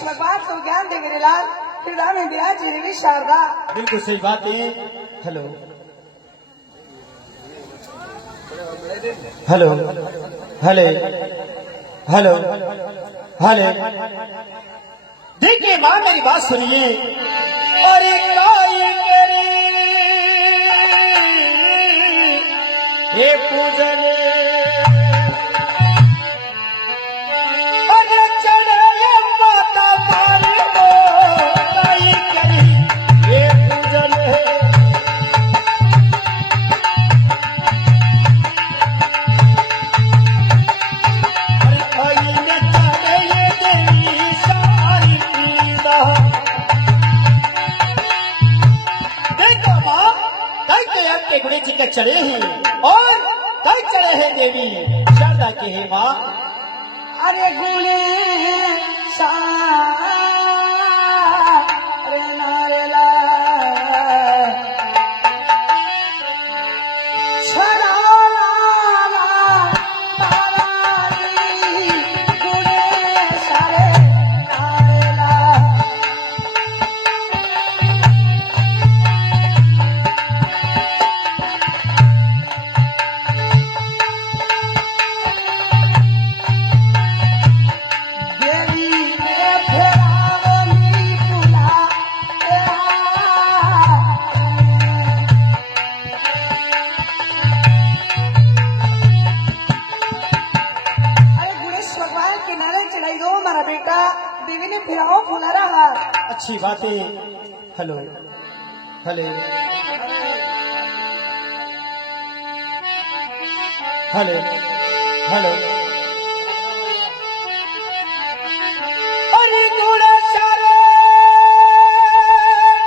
कृष्ण भगवान को ज्ञान दे मेरे लाल हृदय में विराज देवी शारदा। बिल्कुल सही बात है। Hello hello hello hello hello देखिए माँ मेरी बात सुनिए। अरे काय करे ये पूजन अरे चढ़े माता मारी को काय करी ये पूजन गुड़े जी के चढ़े हैं और कई चढ़े हैं देवी शारदा के हैं माँ। अरे गुणे रे नारे ला देवी ने फिराओ फुला रहा। अच्छी बात है। हेलो हेलो हेलो हेलो अरे गुड़ा सारे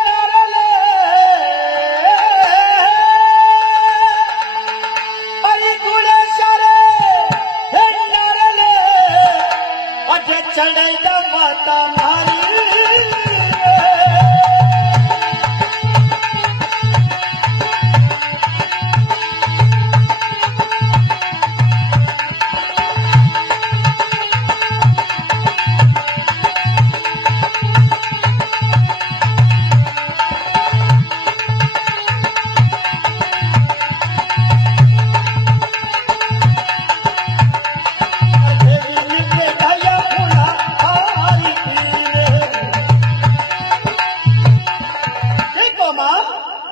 नरले अरे गुड़ा सारे नरले अजे चढ़े माता मारी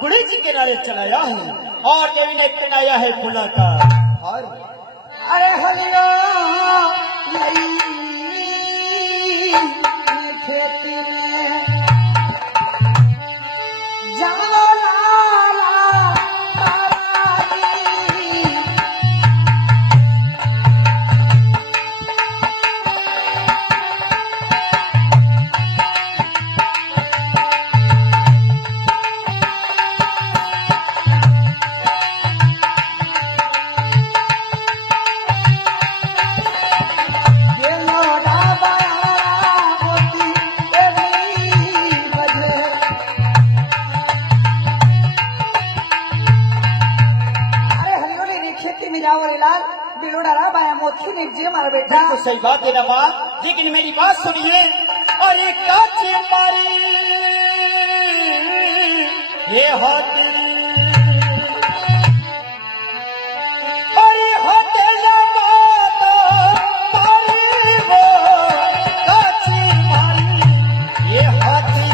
गुड़ी जी के नारे चलाया है और देवी ने पहनाया है फूला का। और अरे हलिया खेती में जाओ लाला बेटा तो सही बात है ना माँ, लेकिन मेरी बात सुनिए। अरे काचे मारी ये हाथी अरे हाथे माता मारी वो काची मारी ये हाथी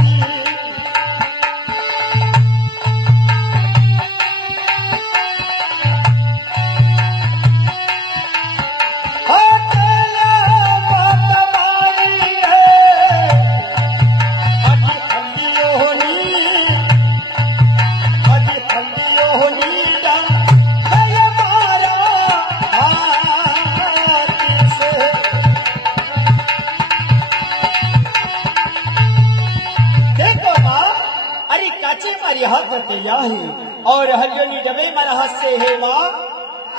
और हरियोनी डबे मन हंसे है माँ।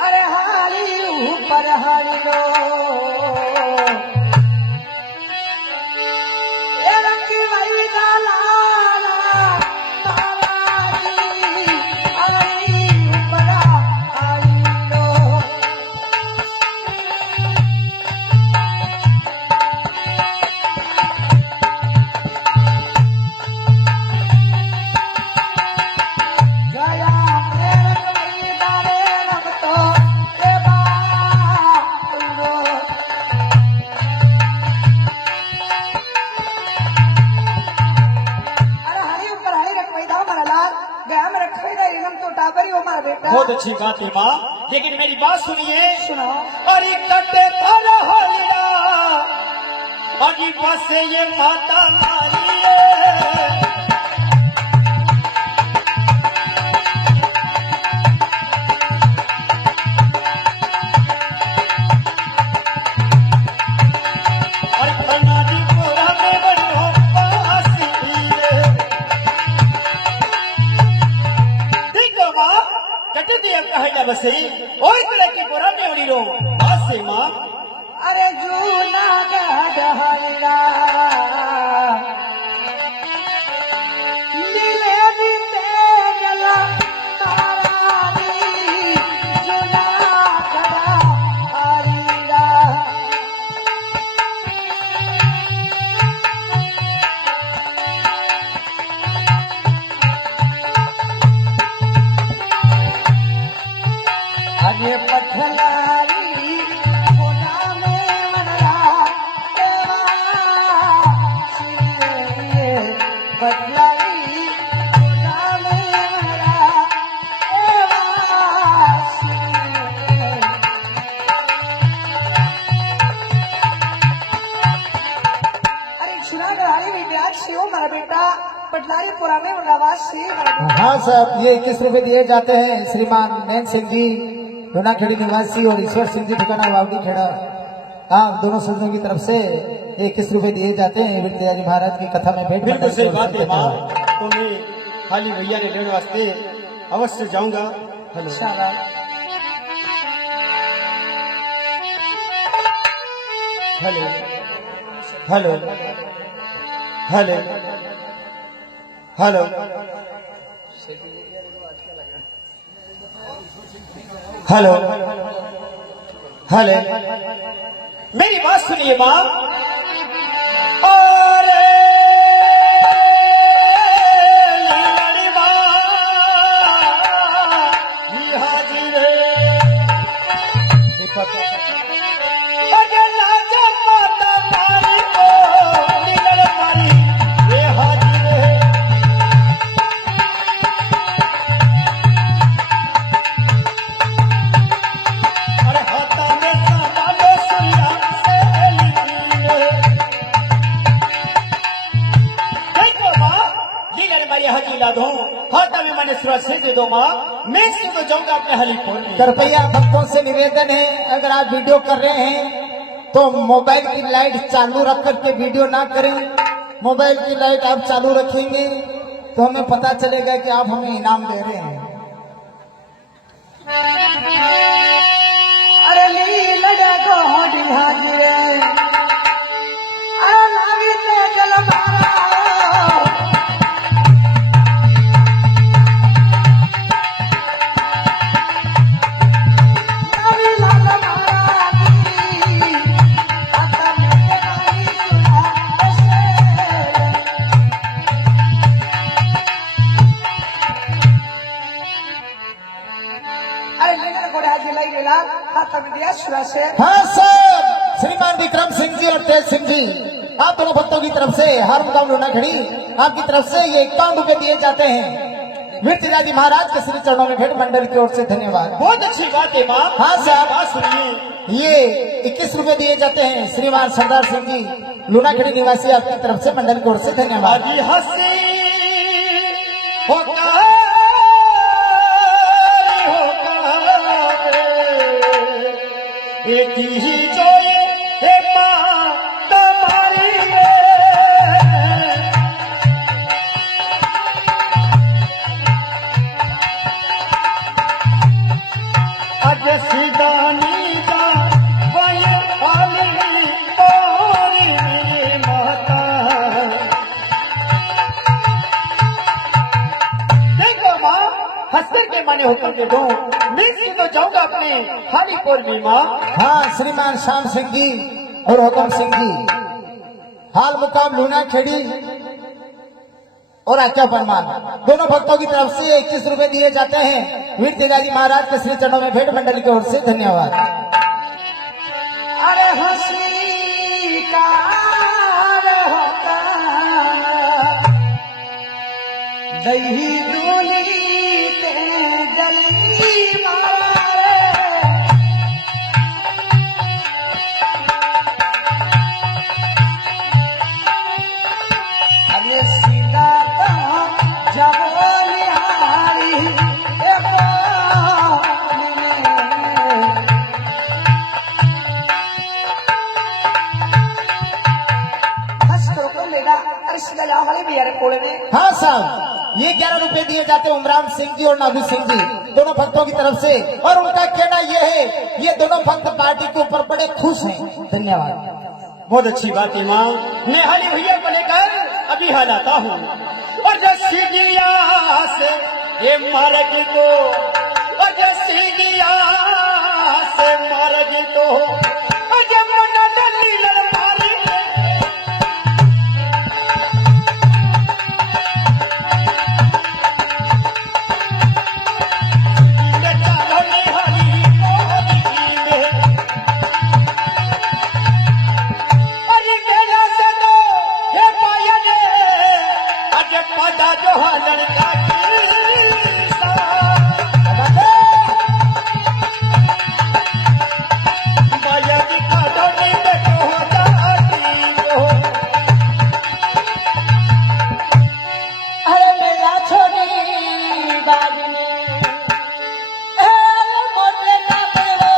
अरे हाली ऊपर हाली लो की भाई डाला बेटा बहुत अच्छी बात है माँ, लेकिन मेरी बात सुनिए। सुनाओ। अरे कटे थारा हलिया अगी बसे ये माता मारिए, और फरनादी पूरा में बड़ी हो पासी है। देखो माँ, कटे दिया कहला बसे ओई तरह की पूरा में बड़ी रो पासे माँ। अरे जूना गढ़हरा नीले दीते जला तारानी जूना गढ़हरा। अरे पठलारी पटलारीपुरा में वनवासी। हाँ साहब, ये 21 रुपए दिए जाते हैं श्रीमान नैन सिंह जी लूनाखेड़ी निवासी और ईश्वर सिंह जी ठिकाना वावड़ी खेड़ा। आप दोनों सदनों की तरफ से 21 रुपए दिए जाते हैं वित्तयाजी महाराज की कथा में भेंट। बिल्कुल सही बात है माँ, तो मैं खाली भैया ने लेने वास्ते अवश्य जाऊंगा। Hello hello hello hello hello hello hello, मेरी बात सुनिए माँ। अरे लीलाड़ी माँ, ये हाजिर अगे लाजा माता मारी को लीलड़ मारी ये हाजिर है। अरे हाथा में संभालो सूर्या से लीजिए। देखो माँ, लीलड़ मारी हाजी ला दो, हाथा में मैंने सूरज से दे दो माँ, मैं तो जाऊंगा अपने हलीपुर में। कृपया भक्तों से निवेदन है, अगर आप वीडियो कर रहे हैं तो मोबाइल की लाइट चालू रख करके वीडियो ना करें। मोबाइल की लाइट आप चालू रखेंगे तो हमें पता चलेगा कि आप हमें इनाम दे रहे हैं। अरे लीलड़ को होडी हाजिरे अरे नावी ते जल मारा नावी लाल महारानी आता में रानी सुना ऐसे। अरे लीलड़ को हाजिर लाई गेला हाथ में दिया सुरा से। हाँ सर, श्रीमान विक्रम सिंह जी और तेज सिंह जी, आप दोनों भक्तों की तरफ से हर मुकाम लूनाखेड़ी आपकी तरफ से ये 51 रुपए दिए जाते हैं वित्तयाजी महाराज के श्री चरणों में भेंट मंडल की ओर से धन्यवाद। बहुत अच्छी बात है माँ। हाँ साहब, बात सुनिए। ये 21 रुपए दिए जाते हैं श्रीमान सरदार सिंह जी लूनाखेड़ी निवासी आपकी तरफ से मंडल की ओर से धन्यवाद। अजी हसी होका एक ही जोए हे माँ तुम्हारी अज सीधानी का वही आली और मेरी माता। देखो माँ, हंसकर के माने हुक्म दे दो, मैं तो जाऊंगा अपने हालीपुर में माँ। हाँ, श्रीमान श्याम सिंह जी और हुकम सिंह जी हाल मुकाम लूनाखेड़ी और आख्या फरमान दोनों भक्तों की तरफ से 21 रुपए दिए जाते हैं वित्तयाजी महाराज के श्री चरणों में भेंट मंडल की ओर से धन्यवाद। अरे हंसी का होका दही दूली ते जली सीधा जाओ खाली भैया रे कोड़े में। हाँ साहब, ये 11 रुपए दिए जाते हैं उमरान सिंह जी और नागू सिंह जी दोनों भक्तों की तरफ से, और उनका कहना ये है ये दोनों भक्त पार्टी के ऊपर बड़े खुश हैं। धन्यवाद। बहुत अच्छी बात है माँ। मैं हाली भैया को लेकर अभी हाल आता हूँ। और जैसी दिया से ये मारेगी तो, और जैसी दिया से मारेगी तो, और जब मना डली लड़ मारेगी। अरे मेरा छोटी बाजी में मोटे का पेरो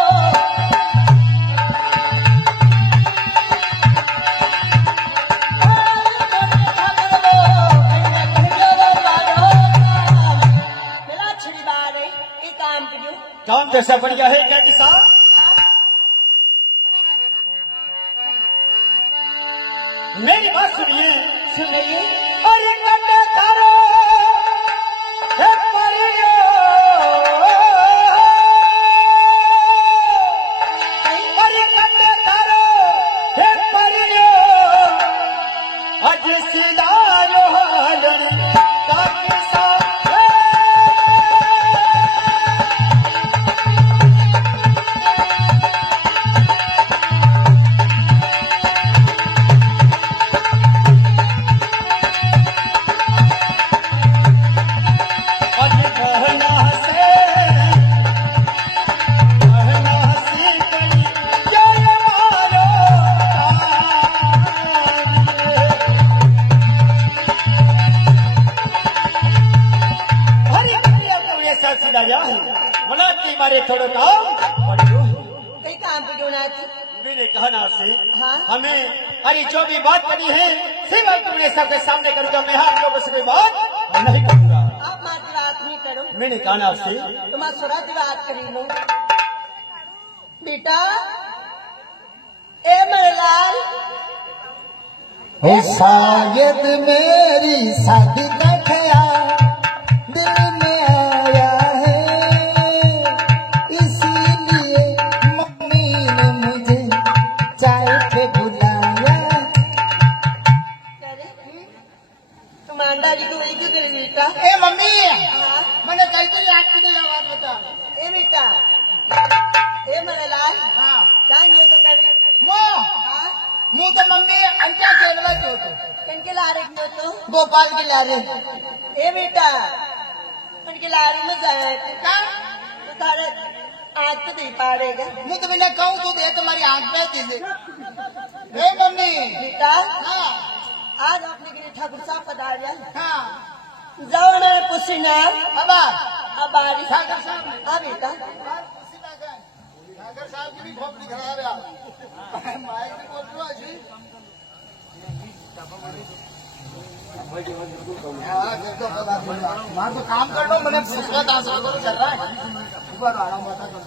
काम कैसा बढ़िया है क्या किसान? मेरी बात सुनिए। सुनिए। अरे कटे तारो हे परियो, अरे कटे तारो हे परियो, अज सीधारो हालन का किसान। मारे थोड़ा काम कई काम पे क्यों ना थी? मैंने कहा ना से हाँ? हमें अरे जो भी बात करी है सिर्फ तुमने सबके सामने करूँगा। मैं हाथ लोगों से कोई बात नहीं करूँगा। आप मात्र बात नहीं करो, मैंने कहा ना से तुम्हारा सुरत बात करी लो। बेटा ए मरलाल, हो शायद मेरी शादी का ख्याल दिल में आया है, इसीलिए मम्मी ने मुझे चाय पे बुलाया। तुम ईमानदारी को वही क्यों करे बेटा? ए मम्मी, हाँ? मैंने कही तो याद की आवाज बता। ए बेटा ए मरलाल, हाँ जाएंगे तो करे मो हाँ? मुंह तो मम्मी अंचा खेलवा जो तो कन के ला रहे क्यों तो? गोपाल की ला रहे ए बेटा कन के ला रही मजा है का तो तारे आज तो नहीं पारेगा मुंह तो मैंने कहूँ तो दे तुम्हारी आंख पे दीजिए। ए मम्मी, बेटा। हाँ आज आपने के लिए ठाकुर साहब पधारिया, हाँ जाओ ना पुसी ना अब अब आ रही ठाकर साहब हाँ बेटा। ठाकर साहब की भी खोपड़ी खराब है। माइक भी बोल रहा है मार तो काम कर लो, मैंने फुसला तासरा करो चल रहा है ऊपर आराम बता करो।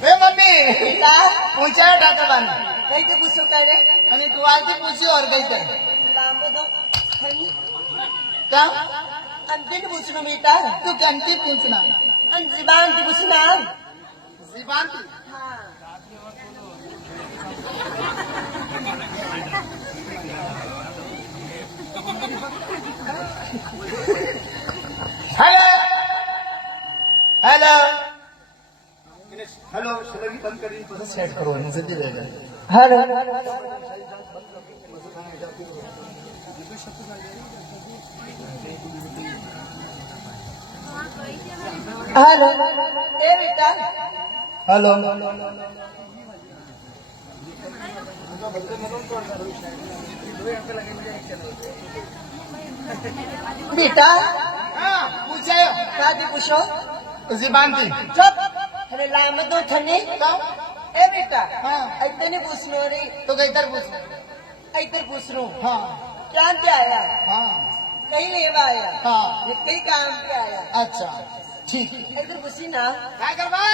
ए मम्मी बेटा पूछा है ठाकर बान कहीं तो पूछो करे અને તું આથી પૂછી और कही थे लांबो दो हनी क्या अंतिम पूछनो बेटा तू कंटी पूछना अन जुबान की पूछना जीवान की हाँ हेलो हेलो हेलो सलगी बंद करी तो सेट करो मुझे दे देगा। हेलो हेलो ए बेटा हेलो बेटा हाँ पूछे शादी पूछो जीवान की चुप अरे लाम दो थने क्या ए बेटा हाँ। ऐसे नहीं पूछनो रे तो इधर पूछ इधर पूछनो हाँ क्या क्या आया हाँ कहीं लेवा आया हाँ ये कई काम पे आया अच्छा ठीक है इधर पूछी ना क्या करवा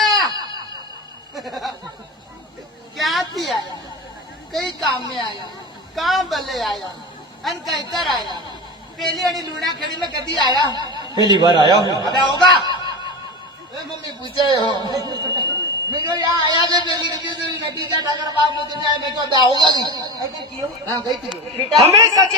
क्या थी आया कई काम में आया काम भले आया अन कहकर आया पहली आणि लुणा खेड़ी में कभी आया पहली बार आया हूँ अबे होगा ए मम्मी पूछे हो मैं जो यहाँ आया जो पहली कभी तो नदी का ढाकर बाप मुझे आया मैं तो होगा भी ऐसे क्यों हाँ गई थी बेटा हमें सच